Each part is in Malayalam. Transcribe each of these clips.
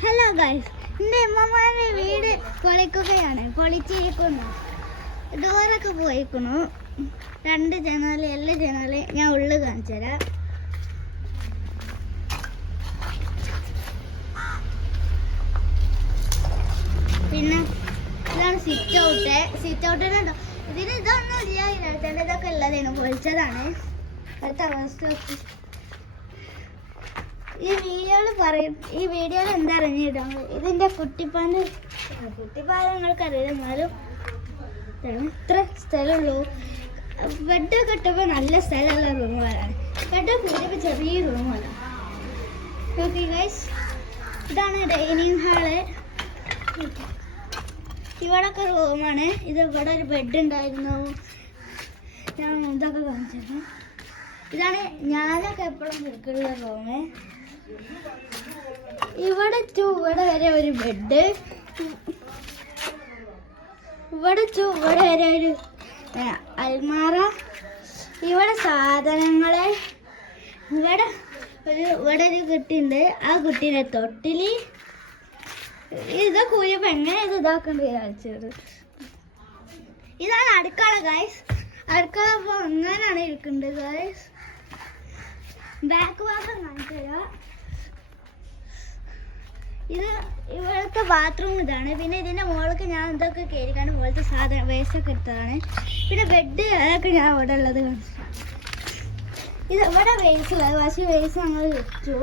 ഹലോ ഗൈസ്, എൻ്റെ അമ്മമാരുടെ വീട് പൊളിച്ചിരിക്കുന്നു. ഡോറൊക്കെ പോയിക്കുന്നു. 2 ജനാല് എല്ലാ ജനാല് ഞാൻ ഉള്ളിൽ കാണിച്ചു തരാം. പിന്നെ ഇതാണ് സിറ്റ് ഔട്ടിന് ഇതിന് ഇതൊന്നും ഇല്ല. ഇതൊക്കെ ഉള്ളതാണ്, പൊളിച്ചതാണ്. അടുത്ത അവസ്ഥ ഈ വീഡിയോയിൽ എന്താ അറിഞ്ഞിട്ടാണ് ഇതിൻ്റെ കുട്ടിപ്പാല് നിങ്ങൾക്കറിയാം. എന്നാലും ഇത്ര സ്ഥലമുള്ളൂ. ബെഡ് കെട്ടുമ്പോൾ നല്ല സ്ഥലമുള്ള റൂമുകളാണ്. ബെഡ് കൂടിയപ്പോൾ ചെറിയ റൂമാണ്. ഓക്കെ ഗൈസ്, ഇതാണ് ഡൈനിങ് ഹാള്. ഇവിടൊക്കെ റൂമാണ്. ഇവിടെ ഒരു ബെഡ് ഉണ്ടായിരുന്നു. ഞാൻ ഇതൊക്കെ കാണിച്ചിരുന്നു. ഇതാണ് ഞാനൊക്കെ എപ്പോഴും കിടക്കുന്ന റൂമ്. ഇവിടെ വരെ ഒരു ബെഡ്, ഇവിടെ വരെ ഒരു അൽമാറ. ഇവിടെ സാധനങ്ങള്, ഇവിടെ ഒരു കുട്ടിയുണ്ട്. ആ കുട്ടീൻ്റെ തൊട്ടില്. ഇതൊക്കെ ഊരിയപ്പോൾ എങ്ങനെ ഇതാക്കേണ്ടി വിചാരിച്ചത്. ഇതാണ് അടുക്കള ഗൈസ്. അടുക്കള അപ്പോൾ അങ്ങനെയാണ് ഇരിക്കുന്നത് ഗൈസ്. ബാക്ക് ഭാഗം കാണിച്ചു തരാം. ഇവിടുത്തെ ബാത്റൂം ഇതാണ്. പിന്നെ ഇതിൻ്റെ മുകളിലേക്ക് ഞാൻ ഇതൊക്കെ കയറിക്കാണ് പോലത്തെ സാധനം വേസ്റ്റൊക്കെ എടുത്തതാണ്. പിന്നെ ബെഡ് അതൊക്കെ ഞാൻ ഇവിടെ ഉള്ളത് കാണിച്ചു. ഇവിടെ വേസ്റ്റ് ഉള്ളത്, പക്ഷേ വേസ്റ്റ് ഞങ്ങൾ വെച്ചു.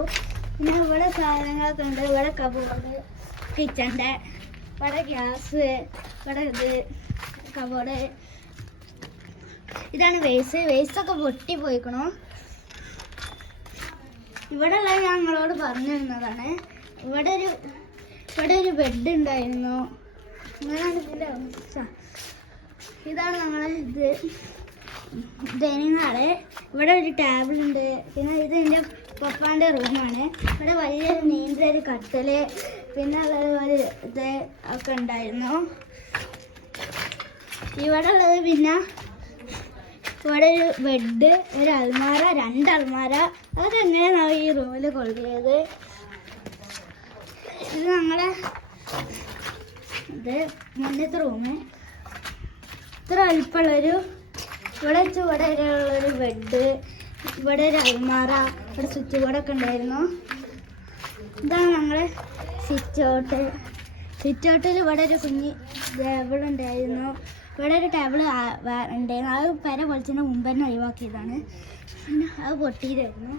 പിന്നെ ഇവിടെ സാധനങ്ങളൊക്കെ ഉണ്ട്. ഇവിടെ കബോർഡ്, കിച്ചൻ്റെ, ഇവിടെ ഗ്യാസ്, ഇവിടെ കബോർഡ്. ഇതാണ് വേസ്റ്റൊക്കെ പൊട്ടിപ്പോയിക്കണു. ഇവിടെ ഉള്ളത് ഞാൻ നിങ്ങളോട് പറഞ്ഞു തരുന്നതാണ്. ഇവിടെ ഒരു ബെഡ് ഉണ്ടായിരുന്നു. അങ്ങനെയാണ് ഇതിൻ്റെ അവസ്ഥ. ഇതാണ് നമ്മളെ ഡൈനിങ് ഹാള്. ഇവിടെ ഒരു ടേബിളുണ്ട്. പിന്നെ ഇത് എൻ്റെ പപ്പാൻ്റെ റൂമാണ്. ഇവിടെ വലിയൊരു നീണ്ട ഒരു കട്ടല്, പിന്നെ ഒരു ഇത് ഒക്കെ ഉണ്ടായിരുന്നു. ഇവിടെ ഉള്ളത് പിന്നെ ഇവിടെ ഒരു ബെഡ്, ഒരു അൽമാര, 2 അൽമാര. അതൊക്കെ എങ്ങനെയാണ് ഈ റൂമിൽ കൊള്ളിയത്. ഇത് ഞങ്ങളെ മുന്നത്തെ റൂമ്. ഇത്ര വലിപ്പമുള്ളൊരു ഇവിടെ വരെയുള്ളൊരു ബെഡ്, ഇവിടെ ഒരു അൽമാര, ഇവിടെ സ്വിച്ച് ബോർഡൊക്കെ ഉണ്ടായിരുന്നു. ഇതാണ് ഞങ്ങളെ സ്വിച്ച് ഔട്ടിൽ ഇവിടെ ഒരു കുഞ്ഞ് ടേബിൾ ഉണ്ടായിരുന്നു. ഇവിടെ ഒരു ടേബിൾ ഉണ്ടായിരുന്നു. അത് പെര പൊളിച്ചതിന് മുമ്പ് തന്നെ ഒഴിവാക്കിയതാണ്. പിന്നെ അത് പൊട്ടിയതായിരുന്നു.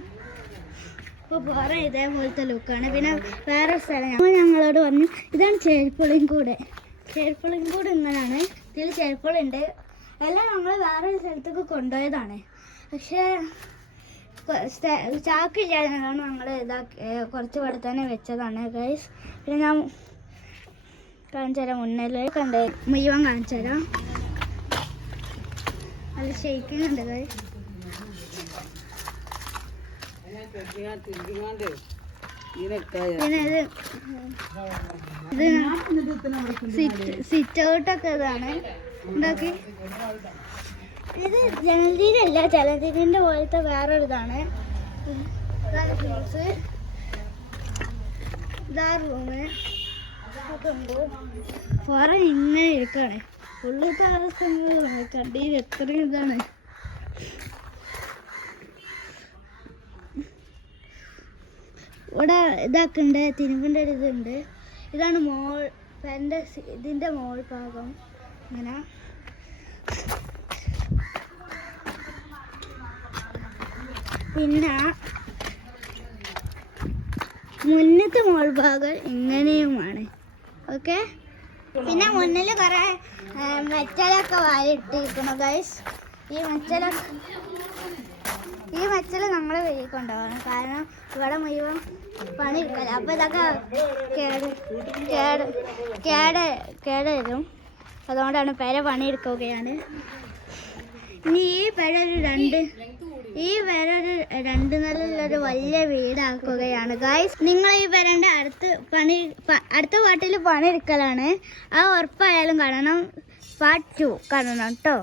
അപ്പോൾ വേറെ ഇതേപോലത്തെ ലുക്കാണ്. പിന്നെ വേറെ സ്ഥലം ഞങ്ങളോട് പറഞ്ഞു, ഇതാണ് ചെരുപ്പുളിയും കൂടെ ഇങ്ങനെയാണ്. ഇതിൽ ചെരുപ്പുളുണ്ട്. എല്ലാം ഞങ്ങൾ വേറൊരു സ്ഥലത്തേക്ക് കൊണ്ടുപോയതാണ്. പക്ഷേ ചാക്കില്ലാതാണ് ഞങ്ങൾ കുറച്ച് ഇവിടെ തന്നെ വെച്ചതാണ് ഗൈസ്. പിന്നെ ഞാൻ കാണിച്ചു തരാം. മുന്നിലേക്ക് ഉണ്ട് മുഴുവൻ കാണിച്ചു തരാം. അത് ഷെയ്ക്കുന്നുണ്ട് ഗൈസ്. പിന്നെ സിറ്റ് ഔട്ടൊക്കെ ഇതാണ് ഉണ്ടാക്കി. ഇത് ജലന്തീരല്ല, ജലന്തീരിൻ്റെ പോലത്തെ വേറൊരു ഇതാണ്. ഇതാ റൂമ് ഒക്കെ ഉണ്ട്. പുറം ഇങ്ങനെ ഇരിക്കാണ്. ഉള്ളിലത്തെ അവസ്ഥ കണ്ടിയിൽ എത്രയും ഇതാണ്. ഇവിടെ ഇതൊക്കെ ഉണ്ട്, തിരുമ്പിൻ്റെ ഒരു ഇതുണ്ട്. ഇതാണ് ഇതിൻ്റെ മോൾ ഭാഗം. ഇങ്ങനെ പിന്നെ മുന്നത്തെ മോൾ ഭാഗം ഇങ്ങനെയുമാണ്. ഓക്കെ, പിന്നെ മുന്നിൽ കുറേ മെറ്റലൊക്കെ വാരിയിട്ടിരിക്കുന്നു ഗൈസ്. ഈ മെറ്റൽ നമ്മൾ വെയിൽ കൊണ്ടുപോകണം. കാരണം ഇവിടെ മുഴുവൻ പണി എടുക്കല. അപ്പോൾ ഇതൊക്കെ കേടുവരും. അതുകൊണ്ടാണ് പെര പണിയെടുക്കുകയാണ്. ഇനി ഈ പെര ഒരു 2 നിലയിലൊരു വലിയ വീടാക്കുകയാണ് ഗൈസ്. നിങ്ങൾ ഈ പെരൻ്റെ അടുത്ത പാട്ടിൽ പണിയെടുക്കലാണ്. ആ ഉറപ്പായാലും കാണണം. പാർട്ട് 2 കാണണം കേട്ടോ.